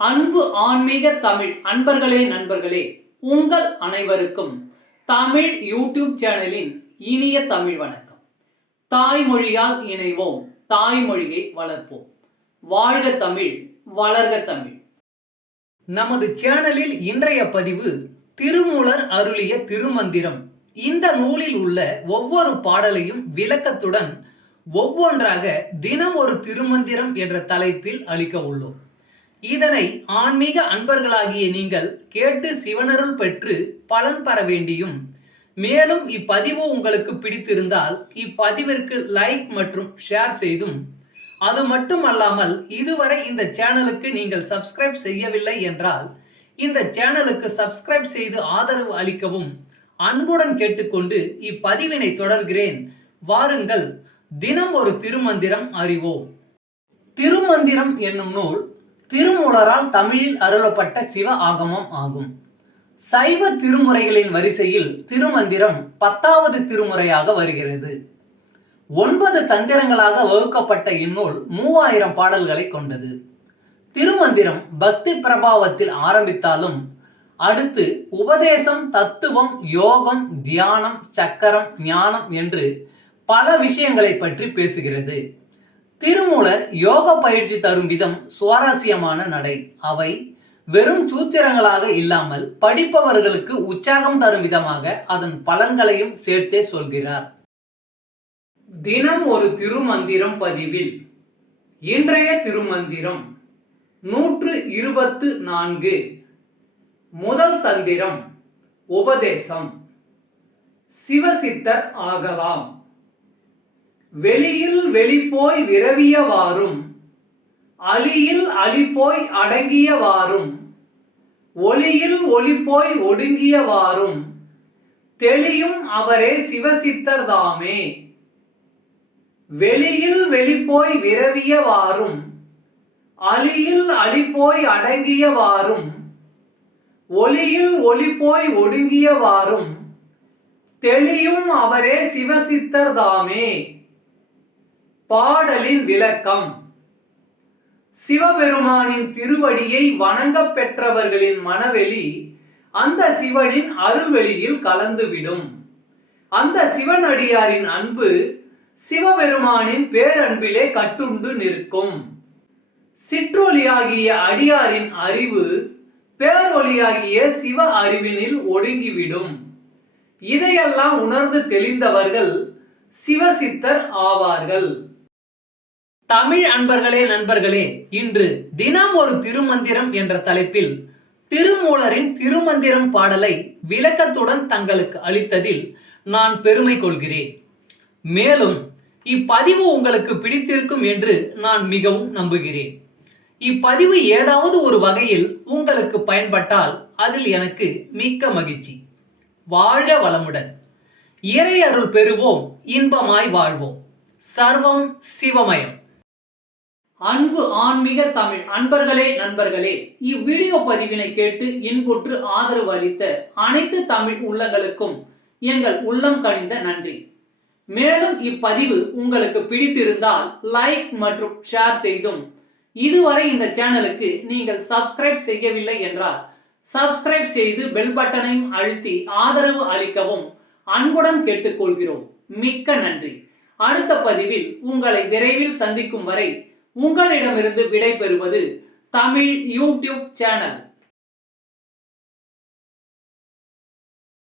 அன்பு ஆன்மீக தமிழ் அன்பர்களே நண்பர்களே, உங்கள் அனைவருக்கும் தமிழ் யூடியூப் சேனலின் இனிய தமிழ் வணக்கம். தாய்மொழியால் இணைவோம், தாய்மொழியை வளர்ப்போம். வாழ்க தமிழ், வளர்க தமிழ். நமது சேனலில் இன்றைய பதிவு திருமூலர் அருளிய திருமந்திரம். இந்த நூலில் உள்ள ஒவ்வொரு பாடலையும் விளக்கத்துடன் ஒவ்வொன்றாக தினம் ஒரு திருமந்திரம் என்ற தலைப்பில் அளிக்க உள்ளோம். இதனை ஆன்மீக அன்பர்களாகிய நீங்கள் கேட்டு சிவனருள் பெற்று பலன் பெற வேண்டியும், மேலும் இப்பதிவு உங்களுக்கு பிடித்திருந்தால் இப்பதிவிற்கு லைக் மற்றும் ஷேர் செய்தும், அது மட்டுமல்லாமல் இதுவரை இந்த சேனலுக்கு நீங்கள் சப்ஸ்கிரைப் செய்யவில்லை என்றால் இந்த சேனலுக்கு சப்ஸ்கிரைப் செய்து ஆதரவு அளிக்கவும் அன்புடன் கேட்டுக்கொண்டு இப்பதிவினை தொடர்கிறேன். வாருங்கள், தினம் ஒரு திருமந்திரம் அறிவோம். திருமந்திரம் என்னும் நூல் திருமூலரால் தமிழில் அருளப்பட்ட சிவ ஆகமம் ஆகும். சைவ திருமுறைகளின் வரிசையில் திருமந்திரம் 10வது திருமுறையாக வருகிறது. 9 தந்திரங்களாக வகுக்கப்பட்ட இந்நூல் 3000 பாடல்களை கொண்டது. திருமந்திரம் பக்தி பிரபாவத்தில் ஆரம்பித்தாலும் அடுத்து உபதேசம், தத்துவம், யோகம், தியானம், சக்கரம், ஞானம் என்று பல விஷயங்களை பற்றி பேசுகிறது. திருமூலர் யோக பயிற்சி தரும் விதம் சுவாரஸ்யமான நடை. அவை வெறும் சூத்திரங்களாக இல்லாமல் படிப்பவர்களுக்கு உற்சாகம் தரும் விதமாக அதன் பலன்களையும் சேர்த்தே சொல்கிறார். தினம் ஒரு திருமந்திரம் பதிவில் இன்றைய திருமந்திரம் 124. முதல் தந்திரம் உபதேசம். சிவசித்தர் ஆகலாம். வெளியில் வெளிப்போய் விரவியவாறும், அலியில் அலிப்போய் அடங்கியவாறும், ஒளியில் ஒளிப்போய் ஒடுங்கியவாறும், தெளியும் அவரே சிவசித்தர் தாமே. வெளியில் வெளிப்போய் விரவியவாறும், அலியில் அலிப்போய் அடங்கியவாறும், ஒளியில் ஒளிப்போய் ஒடுங்கியவாறும், தெளியும் அவரே சிவசித்தர் தாமே. பாடலின் விளக்கம். சிவபெருமானின் திருவடியை வணங்க பெற்றவர்களின் மனவெளி அந்த சிவனின் அருள்வெளியில் கலந்துவிடும். அந்த சிவனடியாரின் அன்பு சிவபெருமானின் பேரன்பிலே கட்டுண்டு நிற்கும். சிற்றொலியாகிய அடியாரின் அறிவு பேரொலியாகிய சிவ அறிவினில் ஒடுங்கிவிடும். இதையெல்லாம் உணர்ந்து தெளிந்தவர்கள் சிவசித்தர் ஆவார்கள். தமிழ் அன்பர்களே நண்பர்களே, இன்று தினம் ஒரு திருமந்திரம் என்ற தலைப்பில் திருமூலரின் திருமந்திரம் பாடலை விளக்கத்துடன் தங்களுக்கு அளித்ததில் நான் பெருமை கொள்கிறேன். மேலும் இப்பதிவு உங்களுக்கு பிடித்திருக்கும் என்று நான் மிகவும் நம்புகிறேன். இப்பதிவு ஏதாவது ஒரு வகையில் உங்களுக்கு பயன்பட்டால் அதில் எனக்கு மிக்க மகிழ்ச்சி. வாழ்க வளமுடன். இறை அருள் பெறுவோம், இன்பமாய் வாழ்வோம். சர்வம் சிவமயம். அன்பு ஆன்மீக தமிழ் அன்பர்களே நண்பர்களே, இவ்வீடியோ பதிவினை கேட்டு இன்புற்று ஆதரவு அளித்த அனைத்து தமிழ் உள்ளங்களுக்கும் எங்கள் உள்ளம் கனிந்த நன்றி. மேலும் இப்பதிவு உங்களுக்கு பிடித்திருந்தால் லைக் மற்றும் ஷேர் செய்தும், இதுவரை இந்த சேனலுக்கு நீங்கள் சப்ஸ்கிரைப் செய்யவில்லை என்றால் சப்ஸ்கிரைப் செய்து பெல் பட்டனையும் அழுத்தி ஆதரவு அளிக்கவும் அன்புடன் கேட்டுக்கொள்கிறோம். மிக்க நன்றி. அடுத்த பதிவில் உங்களை விரைவில் சந்திக்கும் வரை உங்களிடமிருந்து விடை பெறுவது தமிழ் யூடியூப் சேனல்.